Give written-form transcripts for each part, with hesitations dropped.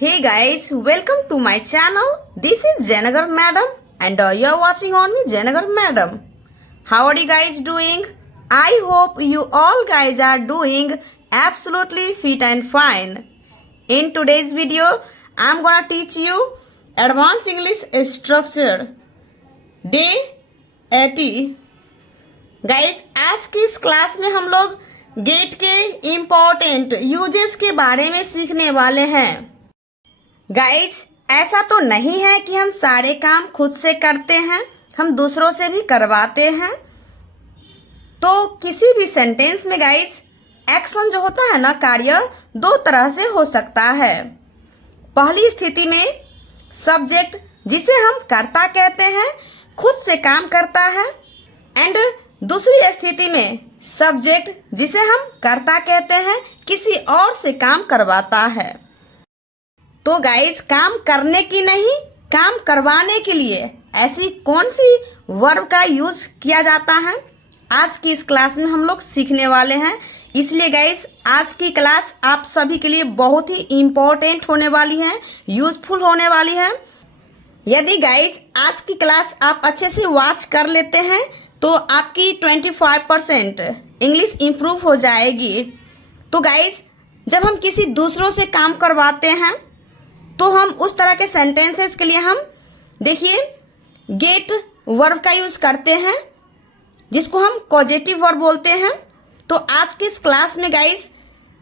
Hey guys, welcome to my channel. This is Janagar Madam and you are watching on me Janagar Madam. How are you guys doing? I hope you all guys are doing absolutely fit and fine. In today's video, I'm gonna teach you Advanced English Structure Day 80. Guys आज की इस class में हम लोग gate के important uses के बारे में सीखने वाले हैं। गाइज ऐसा तो नहीं है कि हम सारे काम खुद से करते हैं, हम दूसरों से भी करवाते हैं। तो किसी भी सेंटेंस में गाइज एक्शन जो होता है ना, कार्य दो तरह से हो सकता है। पहली स्थिति में सब्जेक्ट जिसे हम कर्ता कहते हैं खुद से काम करता है, एंड दूसरी स्थिति में सब्जेक्ट जिसे हम कर्ता कहते हैं किसी और से काम करवाता है। तो गाइज काम करने की नहीं, काम करवाने के लिए ऐसी कौन सी वर्ब का यूज किया जाता है, आज की इस क्लास में हम लोग सीखने वाले हैं। इसलिए गाइज आज की क्लास आप सभी के लिए बहुत ही इम्पोर्टेंट होने वाली है, यूजफुल होने वाली है। यदि गाइज आज की क्लास आप अच्छे से वॉच कर लेते हैं तो आपकी 25% इंग्लिश इम्प्रूव हो जाएगी। तो गाइज जब हम किसी दूसरों से काम करवाते हैं तो हम उस तरह के सेंटेंसेस के लिए हम देखिए गेट वर्ब का यूज करते हैं, जिसको हम कॉजेटिव वर्ब बोलते हैं। तो आज की इस क्लास में गाइज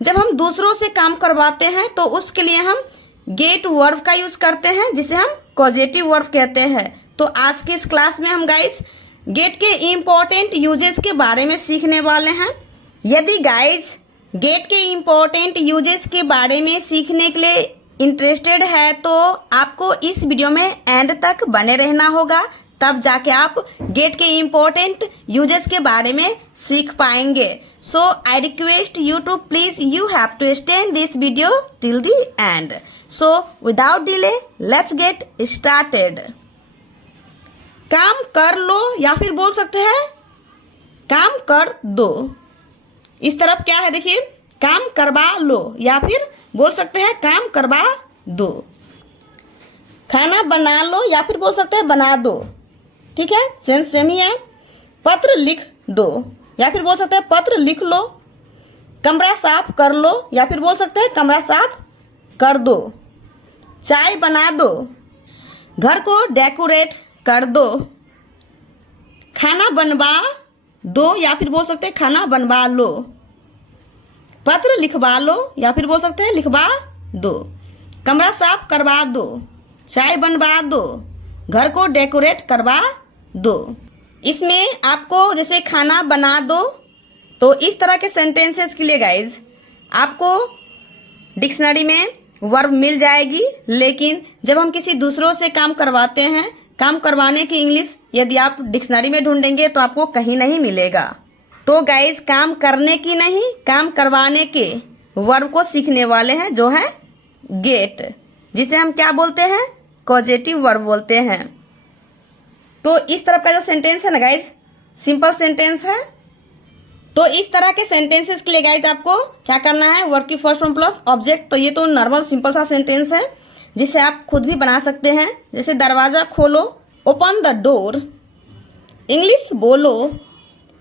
जब हम दूसरों से काम करवाते हैं तो उसके लिए हम गेट वर्ब का यूज करते हैं, जिसे हम कॉजेटिव वर्ब कहते हैं। तो आज की इस क्लास में हम गाइज गेट के इम्पोर्टेंट यूजेस के बारे में सीखने वाले हैं। यदि गाइज गेट के इम्पोर्टेंट यूजेस के बारे में सीखने के लिए इंटरेस्टेड है तो आपको इस वीडियो में एंड तक बने रहना होगा, तब जाके आप गेट के इम्पोर्टेंट यूजेस के बारे में सीख पाएंगे। So I request you to please you have to stay in this video till the end. So without delay let's get started. काम कर लो या फिर बोल सकते हैं काम कर दो। इस तरफ क्या है देखिए, काम करवा लो या फिर बोल सकते हैं काम करवा दो। खाना बना लो या फिर बोल सकते हैं बना दो, ठीक है, सेंस सेम ही है। पत्र लिख दो या फिर बोल सकते हैं पत्र लिख लो। कमरा साफ कर लो या फिर बोल सकते हैं कमरा साफ कर दो। चाय बना दो, घर को डेकोरेट कर दो। खाना बनवा दो या फिर बोल सकते हैं खाना बनवा लो। पत्र लिखवा लो या फिर बोल सकते हैं लिखवा दो। कमरा साफ करवा दो, चाय बनवा दो, घर को डेकोरेट करवा दो। इसमें आपको जैसे खाना बना दो, तो इस तरह के सेंटेंसेस के लिए गाइज आपको डिक्शनरी में वर्ब मिल जाएगी, लेकिन जब हम किसी दूसरों से काम करवाते हैं, काम करवाने की इंग्लिश यदि आप डिक्शनरी में ढूंढेंगे तो आपको कहीं नहीं मिलेगा। तो गाइज काम करने की नहीं, काम करवाने के वर्ब को सीखने वाले हैं, जो है गेट, जिसे हम क्या बोलते हैं कॉजेटिव वर्ब बोलते हैं। तो इस तरह का जो सेंटेंस है ना गाइज सिंपल सेंटेंस है। तो इस तरह के सेंटेंसेस के लिए गाइज आपको क्या करना है, वर्ब की फर्स्ट फॉर्म प्लस ऑब्जेक्ट। तो ये तो नॉर्मल सिंपल सा सेंटेंस है जिसे आप खुद भी बना सकते हैं। जैसे दरवाजा खोलो, ओपन द डोर। इंग्लिश बोलो,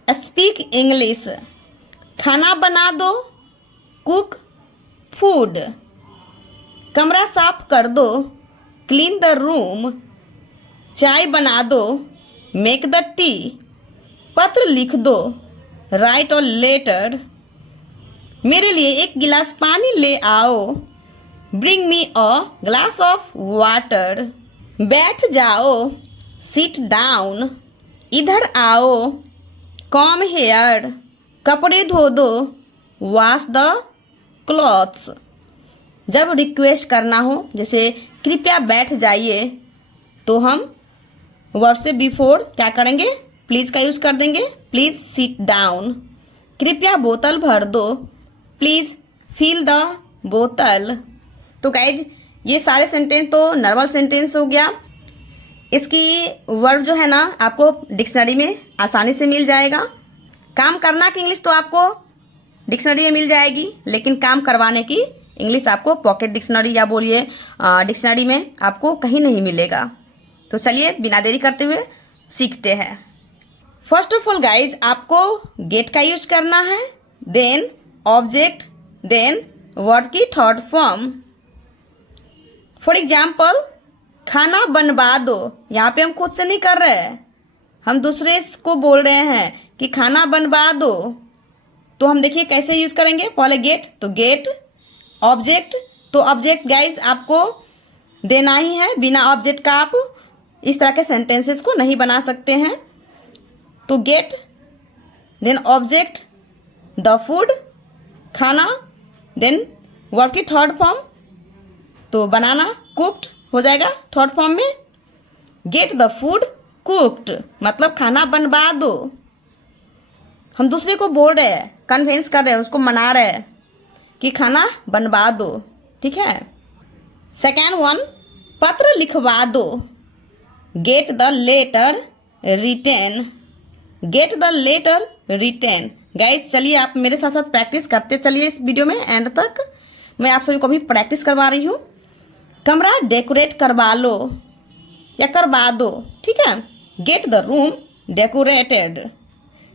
स्पीक इंग्लिश। खाना बना दो, कुक फूड। कमरा साफ कर दो, क्लीन द रूम। चाय बना दो, मेक द टी। पत्र लिख दो, राइट और लेटर। मेरे लिए एक गिलास पानी ले आओ, bring me a glass of water. बैठ जाओ, सिट डाउन। इधर आओ, कॉम हेयर। कपड़े धो दो, वॉश द क्लॉथ्स। जब रिक्वेस्ट करना हो, जैसे कृपया बैठ जाइए, तो हम वर्ब से बिफोर क्या करेंगे, प्लीज का यूज कर देंगे, प्लीज सिट डाउन। कृपया बोतल भर दो, प्लीज फिल द बोतल। तो गाइज ये सारे सेंटेंस तो नॉर्मल सेंटेंस हो गया। इसकी वर्ब जो है ना आपको डिक्शनरी में आसानी से मिल जाएगा। काम करना की इंग्लिश तो आपको डिक्शनरी में मिल जाएगी, लेकिन काम करवाने की इंग्लिश आपको पॉकेट डिक्शनरी या बोलिए डिक्शनरी में आपको कहीं नहीं मिलेगा। तो चलिए बिना देरी करते हुए सीखते हैं। फर्स्ट ऑफ ऑल गाइज, आपको गेट का यूज करना है, देन ऑब्जेक्ट, देन वर्ब की थर्ड फॉर्म। फॉर एग्जाम्पल, खाना बनवा दो। यहाँ पे हम खुद से नहीं कर रहे हैं, हम दूसरे को बोल रहे हैं कि खाना बनवा दो। तो हम देखिए कैसे यूज करेंगे। पहले गेट, तो गेट, ऑब्जेक्ट, तो ऑब्जेक्ट गाइज आपको देना ही है, बिना ऑब्जेक्ट का आप इस तरह के सेंटेंसेस को नहीं बना सकते हैं। तो get, then object, the food, खाना, देन वर्ब की थर्ड फॉर्म, तो बनाना, कुक्ड हो जाएगा थर्ड फॉर्म में। गेट द फूड कुक्ड मतलब खाना बनवा दो। हम दूसरे को बोल रहे हैं, कन्विंस कर रहे हैं, उसको मना रहे हैं कि खाना बनवा दो, ठीक है। सेकेंड वन, पत्र लिखवा दो। Get the letter written, get the letter written. Guys चलिए आप मेरे साथ साथ प्रैक्टिस करते चलिए इस वीडियो में एंड तक। मैं आप सभी को भी प्रैक्टिस करवा रही हूँ। कमरा डेकोरेट करवा लो या करवा दो, ठीक है। Gate the room decorated,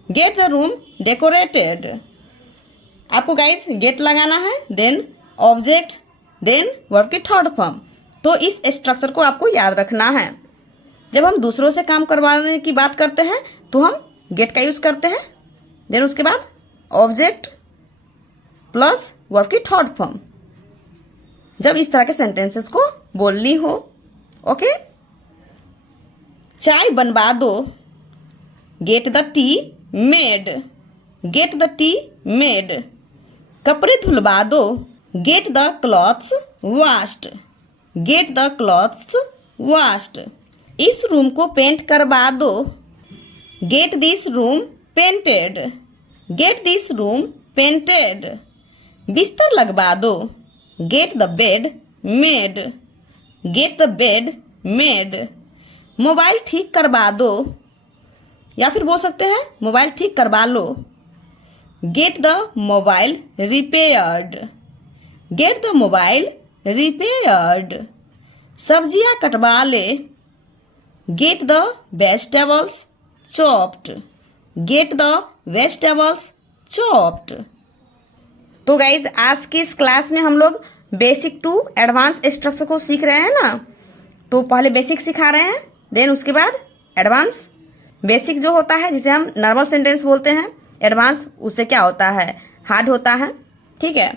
gate the room decorated. आपको गाइस गेट लगाना है, देन ऑब्जेक्ट, देन वर्ब की थर्ड फॉर्म। तो इस स्ट्रक्चर को आपको याद रखना है। जब हम दूसरों से काम करवाने की बात करते हैं तो हम गेट का यूज करते हैं, देन उसके बाद ऑब्जेक्ट प्लस वर्ब की थर्ड फॉर्म, जब इस तरह के सेंटेंसेस को बोलनी हो। ओके, चाय बनवा दो। Get the T made, get the T made. कपड़े धुलवा दो। Get the clothes washed, gate the clothes washed. इस रूम को पेंट करवा दो। Get this room painted, get this room painted. बिस्तर लगवा दो। Get the bed made, get the bed made. Mobile ठीक करवा दो, या फिर बोल सकते हैं मोबाइल ठीक करवा लो। Get the mobile repaired, get the mobile repaired. सब्जियां कटवा ले। Get the vegetables chopped, get the vegetables chopped. तो गाइज आज की इस क्लास में हम लोग बेसिक टू एडवांस स्ट्रक्चर को सीख रहे हैं ना। तो पहले बेसिक सिखा रहे हैं, देन उसके बाद एडवांस। बेसिक जो होता है जिसे हम नॉर्मल सेंटेंस बोलते हैं, एडवांस उससे क्या होता है, हार्ड होता है, ठीक है।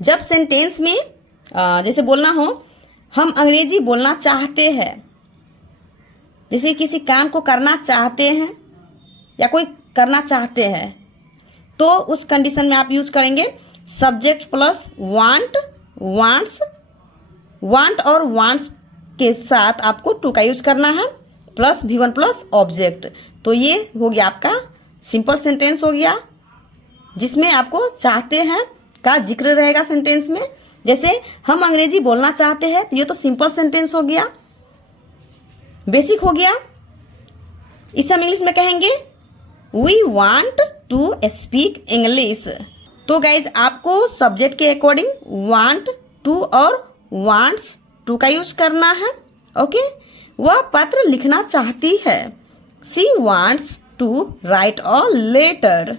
जब सेंटेंस में जैसे बोलना हो, हम अंग्रेजी बोलना चाहते हैं, जैसे किसी काम को करना चाहते हैं या कोई करना चाहते हैं, तो उस कंडीशन में आप यूज करेंगे subject plus want, wants. Want और वांट्स के साथ आपको टू का यूज करना है, प्लस V1 प्लस ऑब्जेक्ट। तो ये हो गया आपका सिंपल सेंटेंस हो गया, जिसमें आपको चाहते हैं का जिक्र रहेगा सेंटेंस में। जैसे हम अंग्रेजी बोलना चाहते हैं, तो ये तो सिंपल सेंटेंस हो गया, बेसिक हो गया। इसे हम इंग्लिश में कहेंगे we want to speak English. तो गाइज आपको सब्जेक्ट के अकॉर्डिंग वांट, टू और वांट्स टू का यूज करना है। ओके, वह पत्र लिखना चाहती है। She wants to write a letter.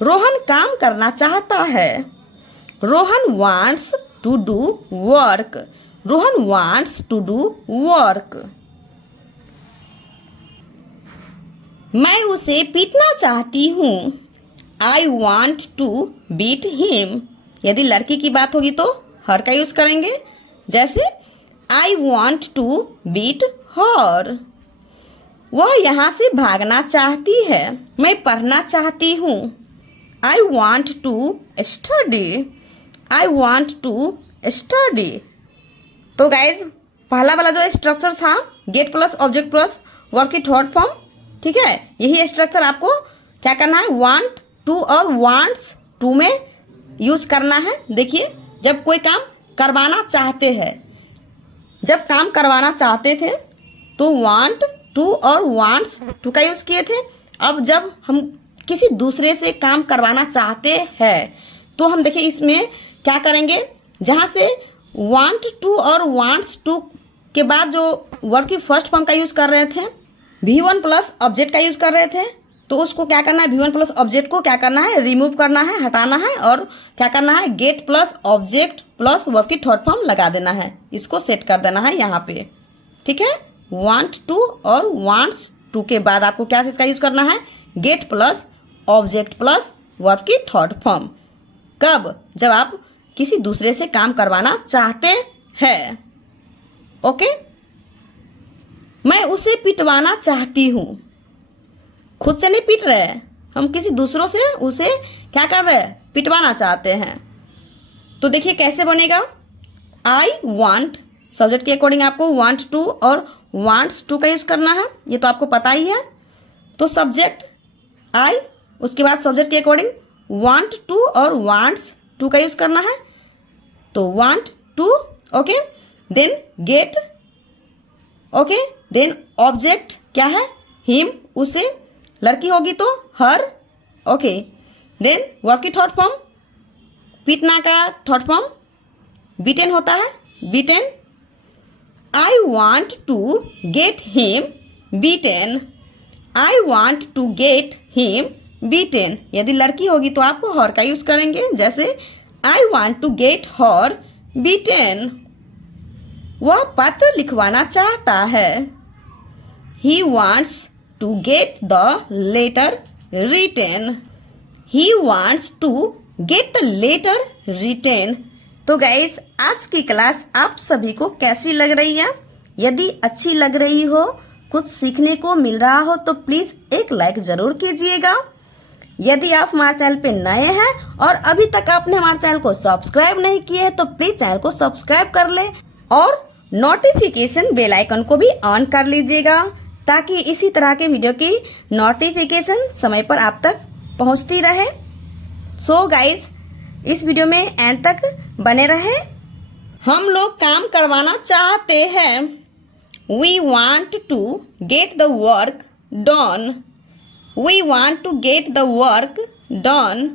Rohan काम करना चाहता है। Rohan wants to do work, Rohan wants to do work. मैं उसे पीटना चाहती हूँ। I want to beat him. यदि लड़की की बात होगी तो हर का यूज करेंगे, जैसे I want to beat her. वह यहाँ से भागना चाहती है। मैं पढ़ना चाहती हूँ। I want to study, I want to study. तो गाइज पहला वाला जो स्ट्रक्चर था, get plus object plus verb की थर्ड फॉर्म, ठीक है, यही स्ट्रक्चर आपको क्या करना है, वांट टू और वांट्स टू में यूज करना है। देखिए, जब कोई काम करवाना चाहते हैं, जब काम करवाना चाहते थे तो वांट टू और वांट्स टू का यूज किए थे। अब जब हम किसी दूसरे से काम करवाना चाहते हैं तो हम देखिए इसमें क्या करेंगे, जहाँ से वांट टू और वांट्स टू के बाद जो वर्ब की फर्स्ट फॉर्म का यूज़ कर रहे थे, V1 प्लस ऑब्जेक्ट का यूज़ कर रहे थे, तो उसको क्या करना है, V1 प्लस ऑब्जेक्ट को क्या करना है, रिमूव करना है, हटाना है, और क्या करना है, gate plus object plus verb की थर्ड फॉर्म लगा देना है। इसको सेट कर देना है यहाँ पे, ठीक है। वांट टू और वांट्स टू के बाद आपको क्या इसका यूज़ करना है, gate plus object plus verb की थर्ड फॉर्म। कब? जब आप किसी दूसरे से काम करवाना चाहते हैं। ओके, मैं उसे पिटवाना चाहती हूँ। खुद से नहीं पीट रहे, हम किसी दूसरों से उसे क्या कर रहे हैं, पिटवाना चाहते हैं। तो देखिए कैसे बनेगा, आई वांट, सब्जेक्ट के अकॉर्डिंग आपको वांट टू और वांट्स टू का यूज़ करना है, ये तो आपको पता ही है। तो सब्जेक्ट आई, उसके बाद सब्जेक्ट के अकॉर्डिंग वांट टू और वांट्स टू का यूज़ करना है, तो want to, okay, then get, okay, then object क्या है, हिम, उसे, लड़की होगी तो हर, ओके, देन वर्ब की थर्ड फॉर्म, पीटना का थर्ड फॉर्म बीटेन होता है, beaten. I want to get him beaten, I want to get him beaten. यदि लड़की होगी तो आपको हर का यूज़ करेंगे, जैसे I want to get her beaten. वह पत्र लिखवाना चाहता है, he wants to get the letter written, he wants to get the letter written. तो गाइस, आज की क्लास आप सभी को कैसी लग रही है? यदि अच्छी लग रही हो, कुछ सीखने को मिल रहा हो, तो प्लीज़ एक लाइक ज़रूर कीजिएगा। यदि आप हमारे चैनल पे नए हैं और अभी तक आपने हमारे चैनल को सब्सक्राइब नहीं किए हैं, तो प्लीज़ चैनल को सब्सक्राइब कर लें और नोटिफिकेशन बेल आइकन को भी ऑन कर लीजिएगा, ताकि इसी तरह के वीडियो की नोटिफिकेशन समय पर आप तक पहुंचती रहे। सो गाइज, इस वीडियो में एंड तक बने रहे। हम लोग काम करवाना चाहते हैं, we want to get the work done, we want to get the work done.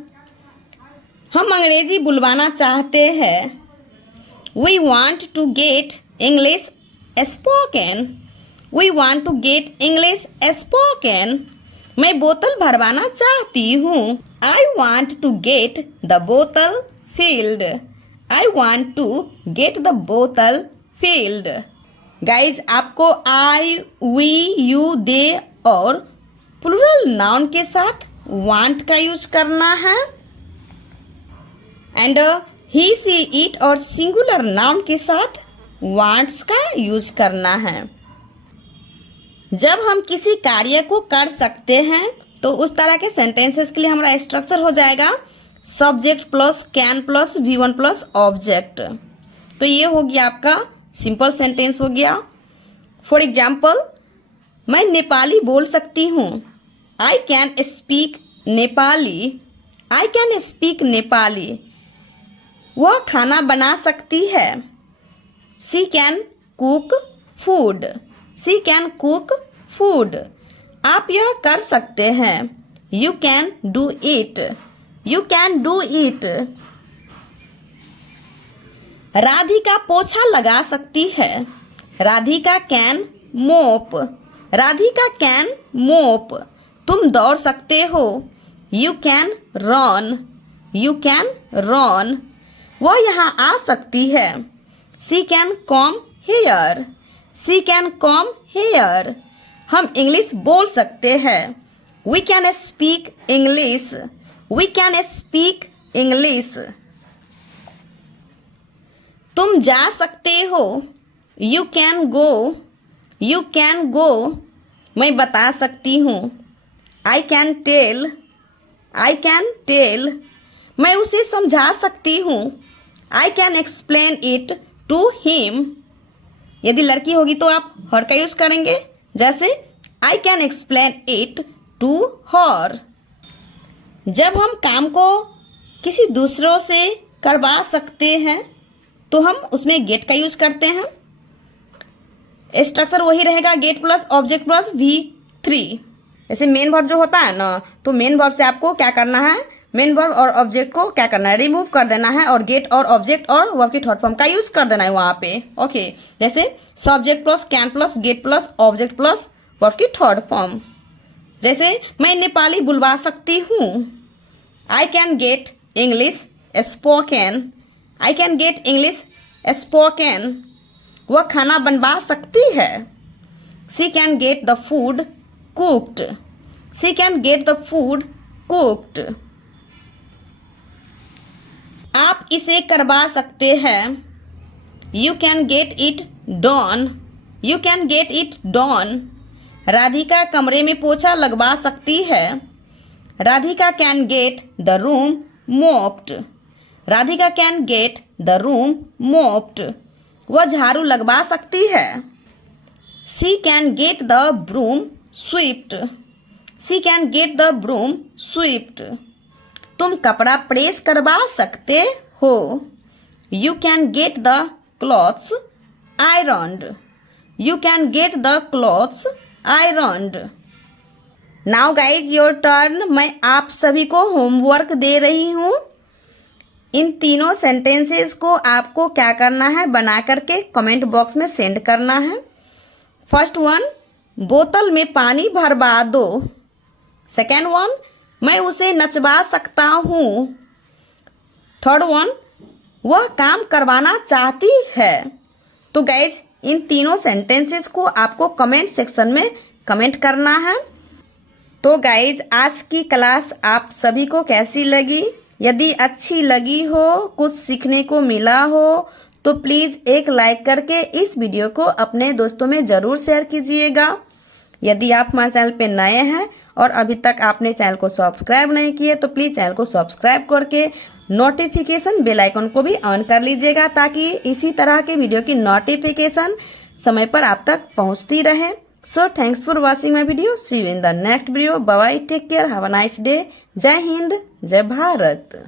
हम अंग्रेजी बुलवाना चाहते हैं, we want to get English spoken, we want to get English spoken. मैं बोतल भरवाना चाहती हूँ, I want to get the बोतल filled, I want to get the बोतल फील्ड। गाइज, आपको आई, वी, यू, दे और प्लूरल नाउन के साथ वांट का यूज करना है, एंड ही, सी, इट और सिंगुलर नाउन के साथ वांट्स का यूज करना है। जब हम किसी कार्य को कर सकते हैं, तो उस तरह के सेंटेंसेस के लिए हमारा स्ट्रक्चर हो जाएगा subject plus can plus V1 plus object. तो ये हो गया आपका सिंपल सेंटेंस हो गया। फॉर एग्जाम्पल, मैं नेपाली बोल सकती हूँ, I can speak Nepali, I can speak Nepali. वह खाना बना सकती है, she can cook food, she can cook food. आप यह कर सकते हैं, you can do it, you can do it. Radhika पोछा लगा सकती है, राधिका कैन मोप, राधिका कैन मोप। तुम दौड़ सकते हो, you can run, you can run. वह यहाँ आ सकती है, she can come here, she can come here. हम इंग्लिश बोल सकते हैं, we can speak English, we can speak English. तुम जा सकते हो, you can go, you can go. मैं बता सकती हूँ, I can tell, I can tell. मैं उसे समझा सकती हूँ, I can explain it to him. यदि लड़की होगी तो आप हर का यूज़ करेंगे, जैसे I can explain it to her. जब हम काम को किसी दूसरों से करवा सकते हैं, तो हम उसमें गेट का यूज़ करते हैं। स्ट्रक्चर वही रहेगा, gate plus object plus V3। जैसे मेन वर्ब जो होता है ना, तो मेन वर्ब से आपको क्या करना है, मेन वर्ब और ऑब्जेक्ट को क्या करना है, रिमूव कर देना है और गेट और ऑब्जेक्ट और वर्ब की थर्ड फॉर्म का यूज कर देना है वहां पे। ओके, जैसे subject plus can plus get plus object plus verb की थर्ड फॉर्म। जैसे मैं नेपाली बुलवा सकती हूँ, I can get English spoken, I can get English spoken. वह खाना बनवा सकती है, she can get the food cooked, she can get the food cooked. आप इसे करवा सकते हैं, you can get it done, you can get it done. Radhika कमरे में पोछा लगवा सकती है, Radhika can get the room mopped, Radhika can get the room mopped. वह झाड़ू लगवा सकती है, she can get the broom swept, she can get the broom swept. तुम कपड़ा प्रेस करवा सकते हो, you can get the clothes ironed, you can get the clothes ironed. Now guys your turn. मैं आप सभी को होमवर्क दे रही हूँ। इन तीनों सेंटेंसेस को आपको क्या करना है, बना करके कमेंट बॉक्स में सेंड करना है। फर्स्ट वन, बोतल में पानी भरवा दो। सेकेंड वन, मैं उसे नचवा सकता हूँ। थर्ड वन, वह काम करवाना चाहती है। तो गाइज इन तीनों सेंटेंसेस को आपको कमेंट सेक्शन में कमेंट करना है। तो गाइज आज की क्लास आप सभी को कैसी लगी? यदि अच्छी लगी हो, कुछ सीखने को मिला हो, तो प्लीज़ एक लाइक करके इस वीडियो को अपने दोस्तों में ज़रूर शेयर कीजिएगा। यदि आप हमारे चैनल पे नए हैं और अभी तक आपने चैनल को सब्सक्राइब नहीं किए तो प्लीज़ चैनल को सब्सक्राइब करके नोटिफिकेशन बेल आइकन को भी ऑन कर लीजिएगा, ताकि इसी तरह के वीडियो की नोटिफिकेशन समय पर आप तक पहुंचती रहे। So thanks for watching my video. See you in the next video. Bye bye, take care, have a nice day. जय हिंद, जय भारत।